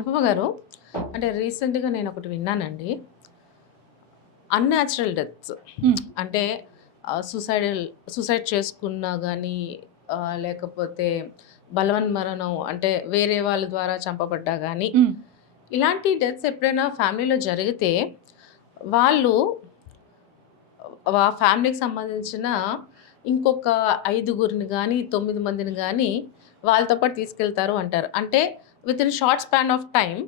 అనుపమ గారు, అంటే రీసెంట్‌గా నేనొకటి విన్నానండి. అన్‌న్యాచురల్ డెత్స్ హ్మ్. అంటే సూసైడ్ చేసుకున్నా గానీ, లేకపోతే బలవన్మరణం అంటే వేరే వాళ్ళ ద్వారా చంపబడ్డా గానీ, హ్మ్. ఇలాంటి డెత్స్ ఎప్పుడైనా ఫ్యామిలీలో జరిగితే, వాళ్ళు ఫ్యామిలీకి సంబంధించిన ఇంకొక 5గురిని గానీ, 9 మందిని గానీ వాళ్ళతో పాటు తీసుకెళ్తారు అంటారు. అంటే within short span of time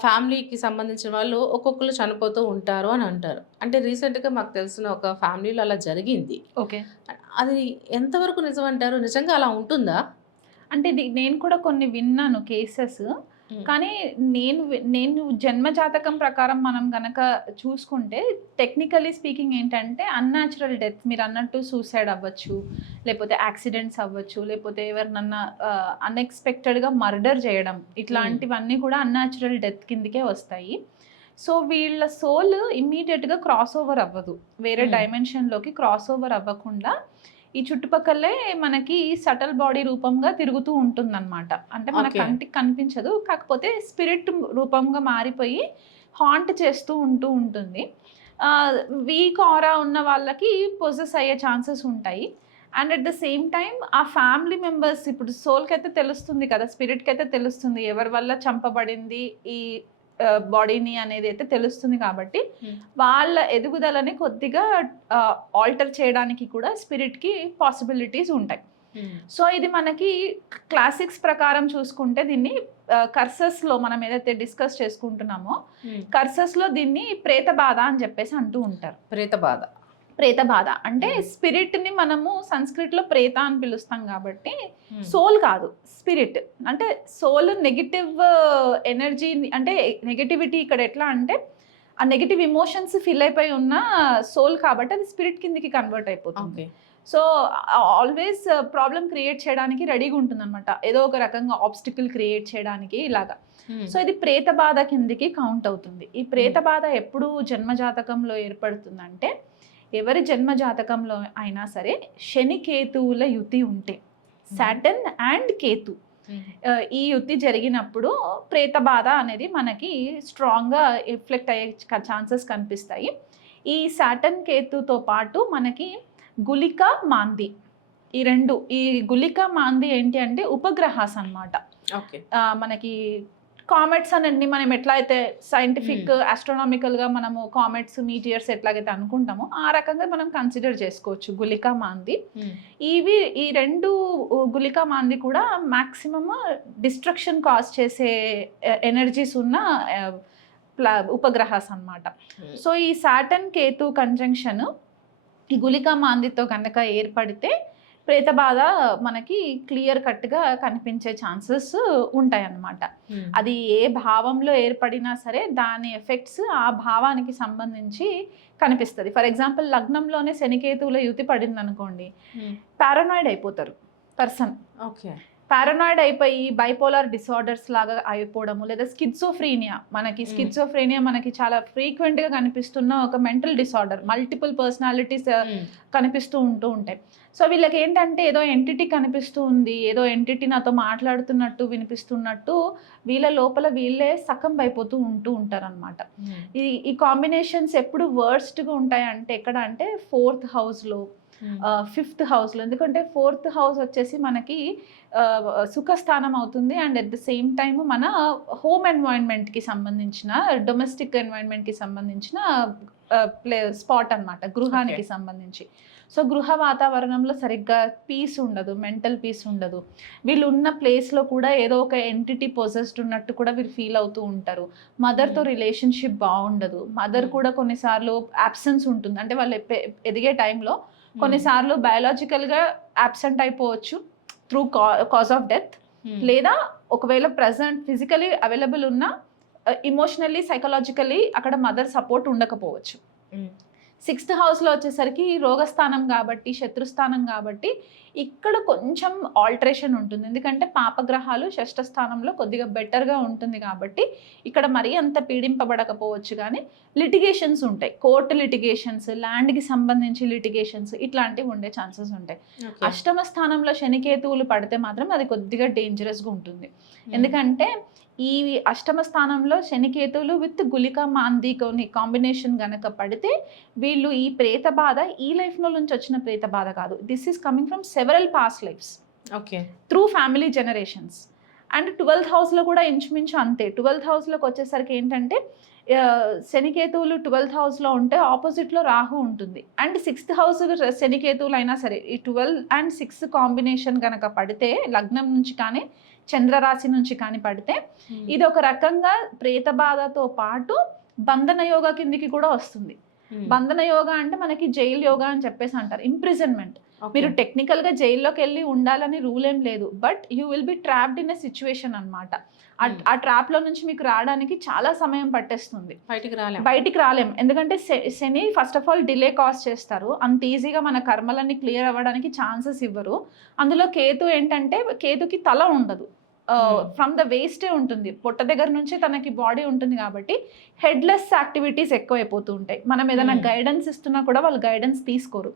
ఫ్యామిలీకి సంబంధించిన వాళ్ళు ఒక్కొక్కళ్ళు చనిపోతూ ఉంటారు అని అంటారు. అంటే రీసెంట్‌గా మాకు తెలిసిన ఒక ఫ్యామిలీలో అలా జరిగింది. ఓకే. అది ఎంతవరకు నిజమంటారు? నిజంగా అలా ఉంటుందా? అంటే నేను కూడా కొన్ని విన్నాను కేసెస్. హ్మ్. కానీ నేను జన్మ జాతకం ప్రకారం మనం గనక చూసుకుంటే టెక్నికల్లీ స్పీకింగ్ ఏంటంటే అన్‌న్యాచురల్ డెత్ మీరన్నట్టు సూసైడ్ అవ్వచ్చు, లేపోతే యాక్సిడెంట్స్ అవ్వచ్చు, లేపోతే ఎవరినన్నా అన్‌ఎక్స్‌పెక్టెడ్‌గా మర్డర్ చేయడం హ్మ్. ఇట్లాంటివన్నీ కూడా అన్‌న్యాచురల్ డెత్ కిందకే వస్తాయి. సో, వీళ్ళ సోల్ ఇమ్మీడియేట్‌గా క్రాస్ ఓవర్ అవ్వదు. వేరే హ్మ్. డైమెన్షన్‌లోకి క్రాస్ ఓవర్ అవ్వకుండా ఈ చుట్టుపక్కలే మనకి సటల్ బాడీ రూపంగా తిరుగుతూ ఉంటుందన్నమాట. అంటే మన ఓకే. కంటికి కనిపించదు. కాకపోతే స్పిరిట్ రూపంగా మారిపోయి హాంట్ చేస్తూ ఉంటుంది. వీక్ ఆరా ఉన్న వాళ్ళకి పొసెస్ అయ్యే ఛాన్సెస్ ఉంటాయి. And at the same time ఆ ఫ్యామిలీ మెంబర్స్ ఇప్పుడు సోల్‌కైతే తెలుస్తుంది కదా! స్పిరిట్‌కైతే తెలుస్తుంది. ఎవరి వల్ల చంపబడింది ఈ బాడీని అనేదైతే తెలుస్తుంది కాబట్టి, హ్మ్. వాళ్ళ ఎదుగుదలని కొద్దిగా ఆల్టర్ చేయడానికి కూడా స్పిరిట్‌కి పాసిబిలిటీస్ ఉంటాయి. హ్మ్. సో, ఇది మనకి క్లాసిక్స్ ప్రకారం చూసుకుంటే దీన్ని కర్సెస్‌లో మనం ఏదైతే డిస్కస్ చేసుకుంటున్నామో, హ్మ్. కర్సెస్‌లో దీన్ని ప్రేత బాధ అని చెప్పేసి అంటూ ఉంటారు. ప్రేత బాధ. ప్రేత బాధ. అంటే హ్మ్. స్పిరిట్‌ని మనము సంస్కృతిలో ప్రేత అని పిలుస్తాం గాబట్టి, హ్మ్. సోల్ కాదు. స్పిరిట్. అంటే సోల్ నెగెటివ్ ఎనర్జీని అంటే నెగటివిటీ ఇక్కడ ఎట్లా అంటే, ఆ నెగెటివ్ ఎమోషన్స్ ఫిల్ అయిపోయి ఉన్న సోల్ కాబట్టి అది స్పిరిట్ కిందకి కన్వర్ట్ అయిపోతుంది. Okay. So, always problem create చేయడానికి రెడీగా ఉంటుందనమాట. ఏదో ఒక రకంగా ఆబ్స్టికల్ క్రియేట్ చేయడానికి ఇలాగా. హ్మ్. సో, ఇది ప్రేత బాధ కిందకి కౌంట్ అవుతుంది. ఈ ప్రేత హ్మ్. బాధ ఎప్పుడు జన్మ జాతకంలో ఏర్పడుతుందంటే, ఎవరి జన్మ జాతకంలో అయినా సరే శని కేతువుల యుతి ఉంటే సాటర్న్ అండ్ కేతు హ్మ్. ఈ యుతి జరిగినప్పుడు ప్రేత బాధ అనేది మనకి స్ట్రాంగ్గా రిఫ్లెక్ట్ అయ్యే ఛాన్సెస్ కనిపిస్తాయి. ఈ సాటర్న్ కేతుతో పాటు మనకి గులిక మాంది ఈ గులిక మాంది ఏంటి అంటే ఉపగ్రహాస్ అన్నమాట. ఓకే. మనకి కామెట్స్ అనండి మనం ఎట్లా అయితే సైంటిఫిక్ హ్మ్. ఆస్ట్రోనామికల్‌గా మనము కామెట్స్, మీటియర్స్ ఎట్లాగైతే అనుకుంటామో, ఆ రకంగా మనం కన్సిడర్ చేసుకోవచ్చు గులిక మాంది. హ్మ్. ఈ 2 గులిక మాంది కూడా మాక్సిమమ్ డిస్ట్రక్షన్ కాజ్ చేసే ఎనర్జీస్ ఉన్న ఆహ్, ఉపగ్రహాస్ అన్నమాట. హ్మ్. సో, ఈ సాటర్న్, కేతు కంజంక్షన్ ఈ గులిక మాందితో గనక ఏర్పడితే ప్రేత బాధ మనకి క్లియర్ కట్‌గా కనిపించే ఛాన్సెస్ ఉంటాయన్నమాట. హ్మ్. అది ఏ భావంలో ఏర్పడినా సరే దాని ఎఫెక్ట్స్ ఆ భావానికి సంబంధించి కనిపిస్తది. ఫర్ ఎగ్జాంపుల్ లగ్నంలోనే శనికేతువుల యుతి పడిందనుకోండి, హ్మ్. పారానాయిడ్ అయిపోతారు పర్సన్. ఓకే. పారానాయిడ్ అయిపోయి బైపోలార్ డిసార్డర్స్ లాగా అయిపోవడము, లేదా హ్మ్. స్కిజోఫ్రీనియా మనకి చాలా ఫ్రీక్వెంట్‌గా కనిపిస్తున్న ఒక మెంటల్ డిసార్డర్. మల్టిపుల్ పర్సనాలిటీస్ హ్మ్. కనిపిస్తూ ఉంటాయి. సో, వీళ్ళకేంటంటే ఏదో ఎంటిటీ కనిపిస్తూ ఉంది. ఏదో ఎంటిటీ నాతో మాట్లాడుతున్నట్టు, వినిపిస్తున్నట్టు వీళ్ళ లోపల వీళ్ళే సకంబ్ అయిపోతూ ఉంటారనమాట. హ్మ్. ఈ కాంబినేషన్స్ ఎప్పుడు వర్స్ట్‌గా ఉంటాయంటే ఎక్కడ అంటే ఫోర్త్ హౌస్‌లో, హ్మ్. ఫిఫ్త్ హౌస్‌లో. ఎందుకంటే ఫోర్త్ హౌస్ వచ్చేసి మనకి సుఖస్థానం అవుతుంది. And at the same time మన హోమ్ ఎన్వైర్న్‌మెంట్‌కి సంబంధించిన, డొమెస్టిక్ ఎన్వైర్న్‌మెంట్‌కి సంబంధించిన స్పాట్ అన్నమాట. ఓకే. గృహానికి సంబంధించి. సో, గృహ వాతావరణంలో సరిగ్గా పీస్ ఉండదు. మెంటల్ పీస్ ఉండదు. వీళ్ళున్న ప్లేస్‌లో కూడా ఏదో ఒక ఎంటిటీ పొసెస్డ్ ఉన్నట్టు కూడా వీళ్ళు ఫీల్ అవుతూ ఉంటారు. మదర్‌తో హ్మ్. రిలేషన్‌షిప్ బావుండదు. మదర్ హ్మ్. కూడా కొన్నిసార్లు అబ్సెన్స్ ఉంటుంది. అంటే వాళ్ళు ఎదిగే టైంలో హ్మ్. కొన్నిసార్లు బయోలాజికల్‌గా అబ్సెంట్ అయిపోవచ్చు. Through cause of death. హ్మ్. లేదా ఒకవేళ ప్రెజెంట్ ఫిజికల్లీ అవైలబుల్ ఉన్నా ఎమోషనల్లీ, సైకలాజికల్లీ అక్కడ మదర్ సపోర్ట్ ఉండకపోవచ్చు. హ్మ్. సిక్స్త్ హౌస్‌లో వచ్చేసరికి రోగస్థానం గాబట్టి, శత్రుస్థానం గాబట్టి, ఇక్కడ కొంచెం ఆల్టరేషన్ ఉంటుంది. ఎందుకంటే పాపగ్రహాలు షష్ఠ స్థానంలో కొద్దిగా బెటర్‌గా ఉంటుంది గాబట్టి, ఇక్కడ మరీ అంత పీడింపబడకపోవచ్చు గానీ, లిటిగేషన్స్ ఉంటాయి. కోర్ట్ లిటిగేషన్స్, ల్యాండ్‌కి సంబంధించి లిటిగేషన్స్ ఇట్లాంటివి ఉండే ఛాన్సెస్ ఉంటాయి. ఓకే. అష్టమ స్థానంలో శనికేతువులు పడితే మాత్రం అది కొద్దిగా డేంజరస్‌గా ఉంటుంది. హ్మ్. ఎందుకంటే, ఈ అష్టమ స్థానంలో శనికేతువులు విత్ గుళిక మాంది కొన్ని కాంబినేషన్ గనక పడితే వీళ్ళు ఈ ప్రేత బాధ ఈ లైఫ్లో నుంచి వచ్చిన ప్రేత బాధ కాదు, this is coming from several past lives okay. Through family generations. And 12th హౌస్లో కూడా ఇంచుమించు అంతే. 12th హౌస్లోకి వచ్చేసరికి ఏంటంటే శనికేతువులు 12th హౌస్లో ఉంటే ఆపోజిట్లో రాహు ఉంటుంది. అండ్ 6th హౌస్ శనికేతువులు అయినా సరే ఈ 12 అండ్ 6 కాంబినేషన్ కనుక పడితే లగ్నం నుంచి కానీ చంద్రరాశి నుంచి కానీ పడితే ఇది ఒక రకంగా ప్రేత బాధతో పాటు బంధన యోగా కిందికి కూడా వస్తుంది. బంధన యోగా అంటే మనకి జైలు యోగా అని చెప్పేసి అంటారు, ఇంప్రిజన్మెంట్. మీరు టెక్నికల్గా జైల్లోకి వెళ్ళి ఉండాలని రూల్ ఏం లేదు, but you will be trapped in a situation అనమాట. ఆ ట్రాప్లో నుంచి మీకు రావడానికి చాలా సమయం పట్టేస్తుంది, బయటికి రాలేం. ఎందుకంటే Shani first of all delay cause చేస్తారు, అంత ఈజీగా మన కర్మలన్నీ క్లియర్ అవ్వడానికి ఛాన్సెస్ ఇవ్వరు. అందులో కేతు ఏంటంటే కేతుకి తల ఉండదు, ఫ్రమ్ ద వేస్టే ఉంటుంది, పొట్ట దగ్గర నుంచి తనకి బాడీ ఉంటుంది కాబట్టి హెడ్లెస్ యాక్టివిటీస్ ఎక్కువైపోతూ ఉంటాయి. మనం ఏదైనా గైడెన్స్ ఇస్తున్నా కూడా వాళ్ళు గైడెన్స్ తీసుకోరు.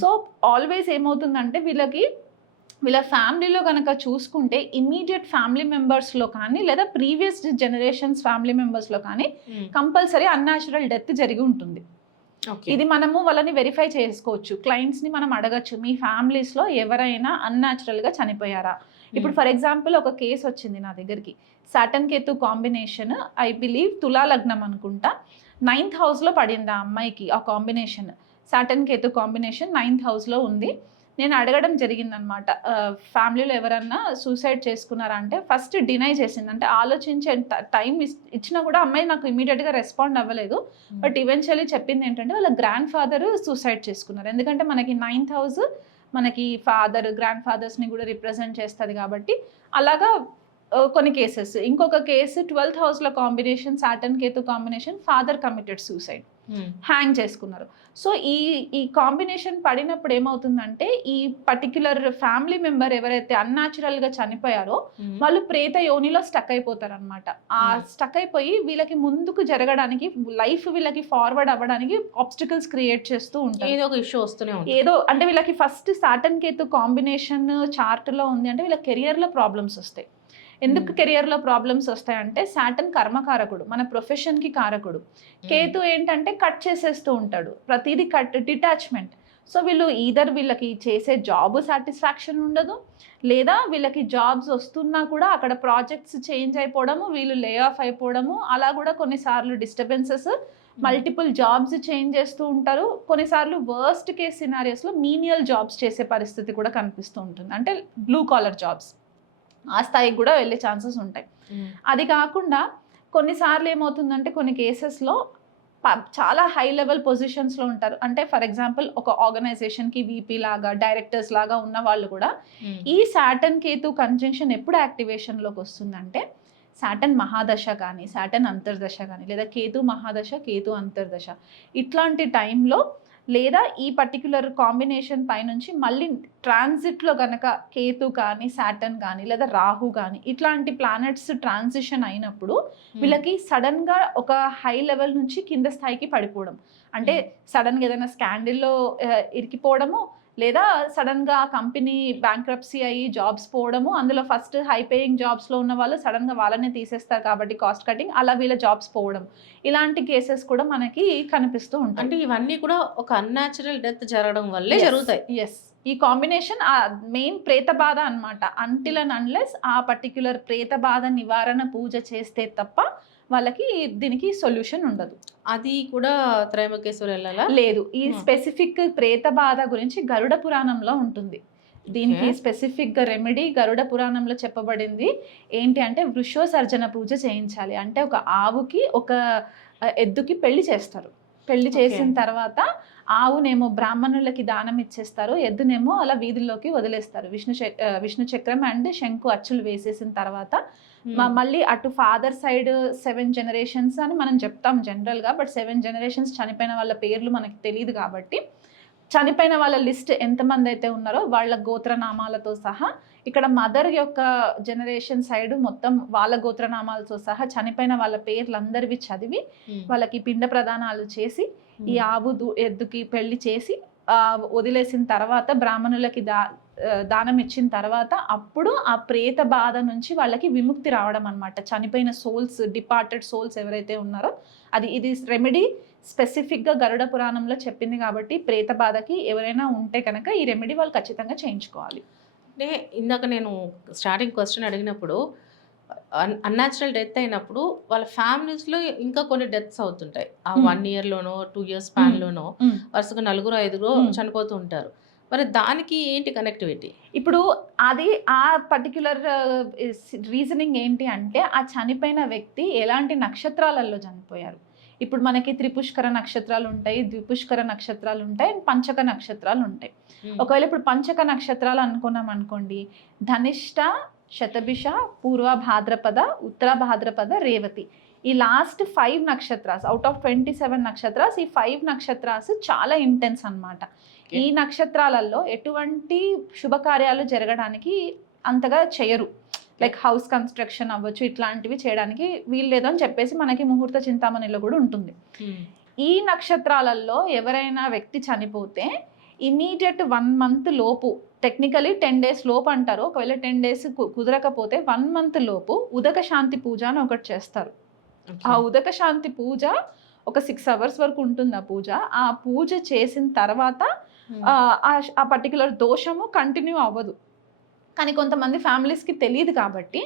సో ఆల్వేస్ ఏమవుతుందంటే వీళ్ళ ఫ్యామిలీలో కనుక చూసుకుంటే ఇమీడియట్ ఫ్యామిలీ మెంబర్స్లో కానీ లేదా ప్రీవియస్ జనరేషన్స్ ఫ్యామిలీ మెంబర్స్లో కానీ కంపల్సరీ అన్యాచురల్ డెత్ జరిగి ఉంటుంది. ఇది మనము వాళ్ళని వెరిఫై చేసుకోవచ్చు, క్లయింట్స్ని మనం అడగచ్చు, మీ ఫ్యామిలీస్లో ఎవరైనా అన్యాచురల్గా చనిపోయారా. ఇప్పుడు ఫర్ ఎగ్జాంపుల్ ఒక కేసు వచ్చింది నా దగ్గరికి, Saturn Ketu combination, I believe తులా లగ్నం అనుకుంటా, 9th హౌస్లో పడింది ఆ అమ్మాయికి. ఆ combination Saturn Ketu combination 9th హౌస్లో ఉంది. నేను అడగడం జరిగిందనమాట, ఫ్యామిలీలో ఎవరన్నా సూసైడ్ చేసుకున్నారా అంటే ఫస్ట్ డినై చేసింది. అంటే ఆలోచించే టైం ఇచ్చినా కూడా అమ్మాయి నాకు ఇమీడియట్గా రెస్పాండ్ అవ్వలేదు. బట్ ఈవెన్చువల్లీ చెప్పింది ఏంటంటే వాళ్ళ గ్రాండ్ ఫాదర్ సూసైడ్ చేసుకున్నారు. ఎందుకంటే మనకి 9th హౌస్ మనకి ఫాదర్ గ్రాండ్ ఫాదర్స్ని కూడా రిప్రజెంట్ చేస్తుంది కాబట్టి అలాగా కొన్ని కేసెస్. ఇంకొక కేసు 12th హౌస్లో combination Saturn Ketu combination, father committed suicide, hang చేసుకున్నారు. సో ఈ కాంబినేషన్ పడినప్పుడు ఏమవుతుందంటే ఈ పర్టిక్యులర్ ఫ్యామిలీ మెంబర్ ఎవరైతే అన్యాచురల్గా చనిపోయారో వాళ్ళు ప్రేత యోనిలో స్టక్ అయిపోతారు అనమాట. ఆ స్టక్ అయిపోయి వీళ్ళకి ముందుకు జరగడానికి, లైఫ్ వీళ్ళకి ఫార్వర్డ్ అవ్వడానికి ఆబ్స్టికల్స్ క్రియేట్ చేస్తూ ఉంటారు. ఏదో ఒక ఇష్యూ వస్తూనే ఉంటుంది. ఏదో అంటే వీళ్ళకి ఫస్ట్ సాటర్న్ కేతు కాంబినేషన్ చార్ట్లో ఉంది అంటే వీళ్ళ కెరియర్లో ప్రాబ్లమ్స్ వస్తాయి. ఎందుకు కెరియర్లో ప్రాబ్లమ్స్ వస్తాయంటే సాటర్న్ కర్మకారకుడు, మన ప్రొఫెషన్కి కారకుడు. కేతు ఏంటంటే కట్ చేసేస్తూ ఉంటాడు, ప్రతిదీ కట్, డిటాచ్మెంట్. సో వీళ్ళకి చేసే జాబ్ సాటిస్ఫాక్షన్ ఉండదు, లేదా వీళ్ళకి జాబ్స్ వస్తున్నా కూడా అక్కడ ప్రాజెక్ట్స్ చేంజ్ అయిపోవడము, వీళ్ళు లే ఆఫ్ అయిపోవడము, అలా కూడా కొన్నిసార్లు డిస్టర్బెన్సెస్, మల్టిపుల్ జాబ్స్ చేంజ్ చేస్తూ ఉంటారు. కొన్నిసార్లు వర్స్ట్ కేస్ సినారియోస్లో మీనియల్ జాబ్స్ చేసే పరిస్థితి కూడా కనిపిస్తూ ఉంటుంది, అంటే బ్లూ కాలర్ జాబ్స్, ఆ స్థాయికి కూడా వెళ్ళే ఛాన్సెస్ ఉంటాయి. అది కాకుండా కొన్నిసార్లు ఏమవుతుందంటే కొన్ని కేసెస్లో చాలా హై లెవెల్ పొజిషన్స్లో ఉంటారు. అంటే ఫర్ ఎగ్జాంపుల్ ఒక ఆర్గనైజేషన్కి వీపీ లాగా, డైరెక్టర్స్ లాగా ఉన్న వాళ్ళు కూడా ఈ సాటర్న్ కేతు కంజంక్షన్ ఎప్పుడు యాక్టివేషన్లోకి వస్తుందంటే సాటర్న్ మహాదశ కానీ, సాటర్న్ అంతర్దశ కానీ, లేదా కేతు మహాదశ, కేతు అంతర్దశ, ఇట్లాంటి టైంలో, లేదా ఈ పర్టిక్యులర్ కాంబినేషన్ పైనుంచి మళ్ళీ ట్రాన్సిట్లో కనుక కేతు కానీ, సాటర్న్ కానీ, లేదా రాహు కానీ ఇట్లాంటి ప్లానెట్స్ ట్రాన్సిషన్ అయినప్పుడు వీళ్ళకి సడన్గా ఒక హై లెవెల్ నుంచి కింద స్థాయికి పడిపోవడం, అంటే సడన్గా ఏదైనా స్కాండిల్లో ఇరికిపోవడము, లేదా సడన్గా కంపెనీ బ్యాంక్రప్సీ అయ్యి జాబ్స్ పోవడము, అందులో ఫస్ట్ హై పేయింగ్ జాబ్స్లో ఉన్న వాళ్ళు సడన్గా వాళ్ళనే తీసేస్తారు కాబట్టి కాస్ట్ కటింగ్, అలా వీళ్ళ జాబ్స్ పోవడం, ఇలాంటి కేసెస్ కూడా మనకి కనిపిస్తూ ఉంటాయి. అంటే ఇవన్నీ కూడా ఒక అన్యాచురల్ డెత్ జరగడం వల్లే జరుగుతాయి. ఎస్, ఈ కాంబినేషన్ ఆ మెయిన్ ప్రేత బాధ అనమాట. అంటిల్ అండ్ అన్లెస్ ఆ పర్టిక్యులర్ ప్రేత బాధ నివారణ పూజ చేస్తే తప్ప వాళ్ళకి దీనికి సొల్యూషన్ ఉండదు. అది కూడా త్రయంబకేశ్వర్ వెళ్ళాలా? లేదు, ఈ స్పెసిఫిక్ ప్రేత బాధ గురించి గరుడ పురాణంలో ఉంటుంది. దీనికి స్పెసిఫిక్గా రెమెడీ గరుడ పురాణంలో చెప్పబడింది ఏంటి అంటే వృషోసర్జన పూజ చేయించాలి. అంటే ఒక ఆవుకి ఒక ఎద్దుకి పెళ్లి చేస్తారు. పెళ్లి చేసిన తర్వాత ఆవునేమో బ్రాహ్మణులకి దానం ఇచ్చేస్తారు, ఎద్దునేమో అలా వీధుల్లోకి వదిలేస్తారు. విష్ణు చక్రం అండ్ శంకు అచ్చులు వేసేసిన తర్వాత మళ్ళీ అటు ఫాదర్ సైడ్ 7 generations అని మనం చెప్తాం జనరల్గా, బట్ 7 generations చనిపోయిన వాళ్ళ పేర్లు మనకి తెలియదు కాబట్టి చనిపోయిన వాళ్ళ లిస్ట్ ఎంతమంది అయితే ఉన్నారో వాళ్ళ గోత్రనామాలతో సహా, ఇక్కడ మదర్ యొక్క జనరేషన్ సైడ్ మొత్తం వాళ్ళ గోత్రనామాలతో సహా చనిపోయిన వాళ్ళ పేర్లందరివి చదివి వాళ్ళకి పిండ ప్రదానాలు చేసి ఈ ఆవు ఎద్దుకి పెళ్లి చేసి వదిలేసిన తర్వాత బ్రాహ్మణులకి దానం ఇచ్చిన తర్వాత అప్పుడు ఆ ప్రేత బాధ నుంచి వాళ్ళకి విముక్తి రావడం అనమాట. చనిపోయిన సోల్స్, డిపార్టెడ్ సోల్స్ ఎవరైతే ఉన్నారో ఇది రెమెడీ స్పెసిఫిక్గా గరుడ పురాణంలో చెప్పింది కాబట్టి ప్రేత బాధకి ఎవరైనా ఉంటే కనుక ఈ రెమెడీ వాళ్ళు ఖచ్చితంగా చేయించుకోవాలి. అంటే ఇందాక నేను స్టార్టింగ్ క్వశ్చన్ అడిగినప్పుడు అన్‌నాచురల్ డెత్ అయినప్పుడు వాళ్ళ ఫ్యామిలీస్‌లో ఇంకా కొన్ని డెత్స్ అవుతుంటాయి. ఆ 1 ఇయర్‌లోనో, 2 ఇయర్స్ స్పాన్‌లోనో వరుసగా నలుగురో, ఐదుగురో చనిపోతూ ఉంటారు. మరి దానికి ఏంటి కనెక్టివిటీ? ఇప్పుడు అది ఆ పర్టిక్యులర్ రీజనింగ్ ఏంటి అంటే ఆ చనిపోయిన వ్యక్తి ఎలాంటి నక్షత్రాలలో చనిపోయారు. ఇప్పుడు మనకి త్రిపుష్కర నక్షత్రాలు ఉంటాయి, ద్విపుష్కర నక్షత్రాలు ఉంటాయి, పంచక నక్షత్రాలు ఉంటాయి. ఒకవేళ ఇప్పుడు పంచక నక్షత్రాలు అనుకున్నాం అనుకోండి, ధనిష్ట, శతభిష, పూర్వ భాద్రపద, ఉత్తర భాద్రపద, రేవతి. ఈ లాస్ట్ 5 నక్షత్రాస్ అవుట్ ఆఫ్ 27 నక్షత్రాస్ ఈ 5 నక్షత్రాస్ చాలా ఇంటెన్స్ అన్నమాట. ఈ నక్షత్రాలలో ఎటువంటి శుభకార్యాలు జరగడానికి అంతగా చేయరు. లైక్ హౌస్ కన్స్ట్రక్షన్ అవ్వచ్చు, ఇట్లాంటివి చేయడానికి వీల్లేదు అని చెప్పేసి మనకి ముహూర్త చింతామణిలో కూడా ఉంటుంది. ఈ నక్షత్రాలలో ఎవరైనా వ్యక్తి చనిపోతే ఇమీడియట్ 1 మంత్ లోపు, టెక్నికలీ 10 డేస్ లోపు అంటారు. ఒకవేళ 10 డేస్ కుదరకపోతే 1 మంత్ లోపు ఉదక శాంతి పూజ అని ఒకటి చేస్తారు. ఆ ఉదక శాంతి పూజ ఒక 6 అవర్స్ వరకు ఉంటుంది. ఆ పూజ చేసిన తర్వాత ఆ పర్టికులర్ దోషము కంటిన్యూ అవ్వదు. కానీ కొంతమంది ఫ్యామిలీస్కి తెలియదు కాబట్టి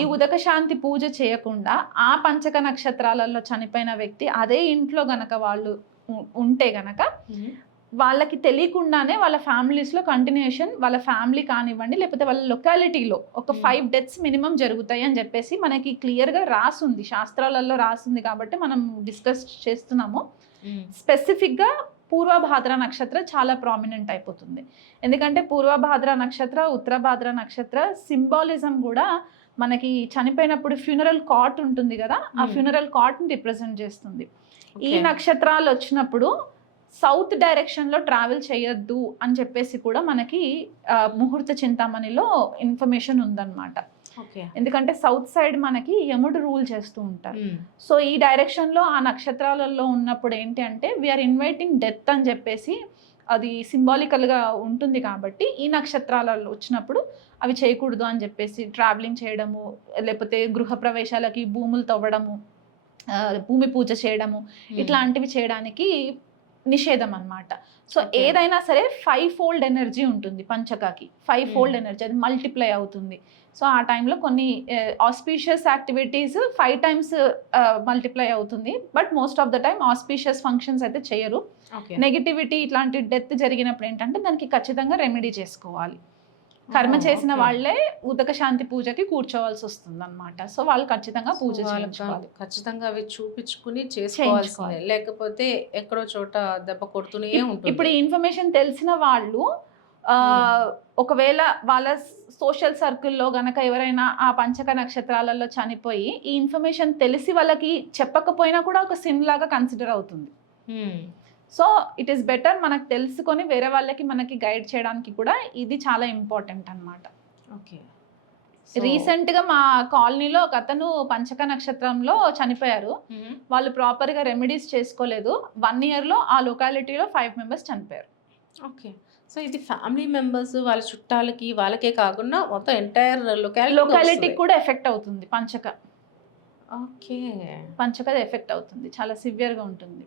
ఈ ఉదక శాంతి పూజ చేయకుండా ఆ పంచక నక్షత్రాలలో చనిపోయిన వ్యక్తి అదే ఇంట్లో గనక వాళ్ళు ఉంటే గనక వాళ్ళకి తెలియకుండానే వాళ్ళ ఫ్యామిలీస్లో కంటిన్యూషన్, వాళ్ళ ఫ్యామిలీ కానివ్వండి లేకపోతే వాళ్ళ లొకాలిటీలో ఒక 5 డెత్స్ మినిమం జరుగుతాయి అని చెప్పేసి మనకి క్లియర్గా రాసుంది, శాస్త్రాలలో రాసుంది కాబట్టి మనం డిస్కస్ చేస్తున్నాము. స్పెసిఫిక్గా పూర్వభాద్ర నక్షత్ర చాలా ప్రామినెంట్ అయిపోతుంది. ఎందుకంటే పూర్వభాద్ర నక్షత్ర, ఉత్తరభాద్ర నక్షత్ర సింబాలిజం కూడా మనకి చనిపోయినప్పుడు ఫ్యూనరల్ కాట్ ఉంటుంది కదా, ఆ ఫ్యూనరల్ కాట్ని రిప్రజెంట్ చేస్తుంది. ఈ నక్షత్రాలు వచ్చినప్పుడు సౌత్ డైరెక్షన్లో ట్రావెల్ చేయొద్దు అని చెప్పేసి కూడా మనకి ముహూర్త చింతామణిలో ఇన్ఫర్మేషన్ ఉందన్నమాట. ఎందుకంటే సౌత్ సైడ్ మనకి యముడు రూల్ చేస్తూ ఉంటారు. సో ఈ డైరెక్షన్లో ఆ నక్షత్రాలలో ఉన్నప్పుడు ఏంటి అంటే వీఆర్ ఇన్వైటింగ్ డెత్ అని చెప్పేసి అది సింబాలికల్గా ఉంటుంది. కాబట్టి ఈ నక్షత్రాలలో వచ్చినప్పుడు అవి చేయకూడదు అని చెప్పేసి ట్రావెలింగ్ చేయడము, లేకపోతే గృహ ప్రవేశాలకి భూములు తవ్వడము, భూమి పూజ చేయడము, ఇట్లాంటివి చేయడానికి నిషేధం అన్నమాట. సో ఏదైనా సరే 5 ఫోల్డ్ ఎనర్జీ ఉంటుంది పంచకాకి, 5 ఫోల్డ్ ఎనర్జీ, అది మల్టిప్లై అవుతుంది. సో ఆ టైంలో కొన్ని ఆస్పీషియస్ యాక్టివిటీస్ 5 టైమ్స్ మల్టిప్లై అవుతుంది. But most of the time auspicious functions అయితే చేయరు. నెగిటివిటీ ఇట్లాంటి డెత్ జరిగినప్పుడు ఏంటంటే దానికి ఖచ్చితంగా రెమెడీ చేసుకోవాలి. కర్మ చేసిన వాళ్ళే ఉదక శాంతి పూజకి కూర్చోవాల్సి వస్తుంది అనమాట. సో వాళ్ళు ఖచ్చితంగా పూజ చేయించుకోవాలి. ఖచ్చితంగా అవి చూపించుకుని చేసుకోవాల్సిందే, లేకపోతే ఎక్కడో చోట దెబ్బ కొడుతూనే ఉంటుంది. ఇప్పుడు ఈ ఇన్ఫర్మేషన్ తెలిసిన వాళ్ళు ఒకవేళ వాళ్ళ సోషల్ సర్కిల్లో గనక ఎవరైనా ఆ పంచక నక్షత్రాలలో చనిపోయి ఈ ఇన్ఫర్మేషన్ తెలిసి వాళ్ళకి చెప్పకపోయినా కూడా ఒక సిన్ లాగా కన్సిడర్ అవుతుంది. సో ఇట్ ఈస్ బెటర్ మనకు తెలుసుకొని వేరే వాళ్ళకి మనకి గైడ్ చేయడానికి కూడా ఇది చాలా ఇంపార్టెంట్ అన్నమాట. ఓకే. రీసెంట్గా మా కాలనీలో ఒక అతను పంచక నక్షత్రంలో చనిపోయారు. వాళ్ళు ప్రాపర్గా రెమెడీస్ చేసుకోలేదు. 1 ఇయర్లో ఆ లొకాలిటీలో 5 మెంబర్స్ చనిపోయారు. ఓకే. సో ఇది ఫ్యామిలీ మెంబర్స్ వాళ్ళ చుట్టాలకి వాళ్ళకే కాకుండా మొత్తం ఎంటైర్ లొకాలిటీకి కూడా ఎఫెక్ట్ అవుతుంది పంచక. ఓకే. పంచక ఎఫెక్ట్ అవుతుంది, చాలా సివియర్గా ఉంటుంది.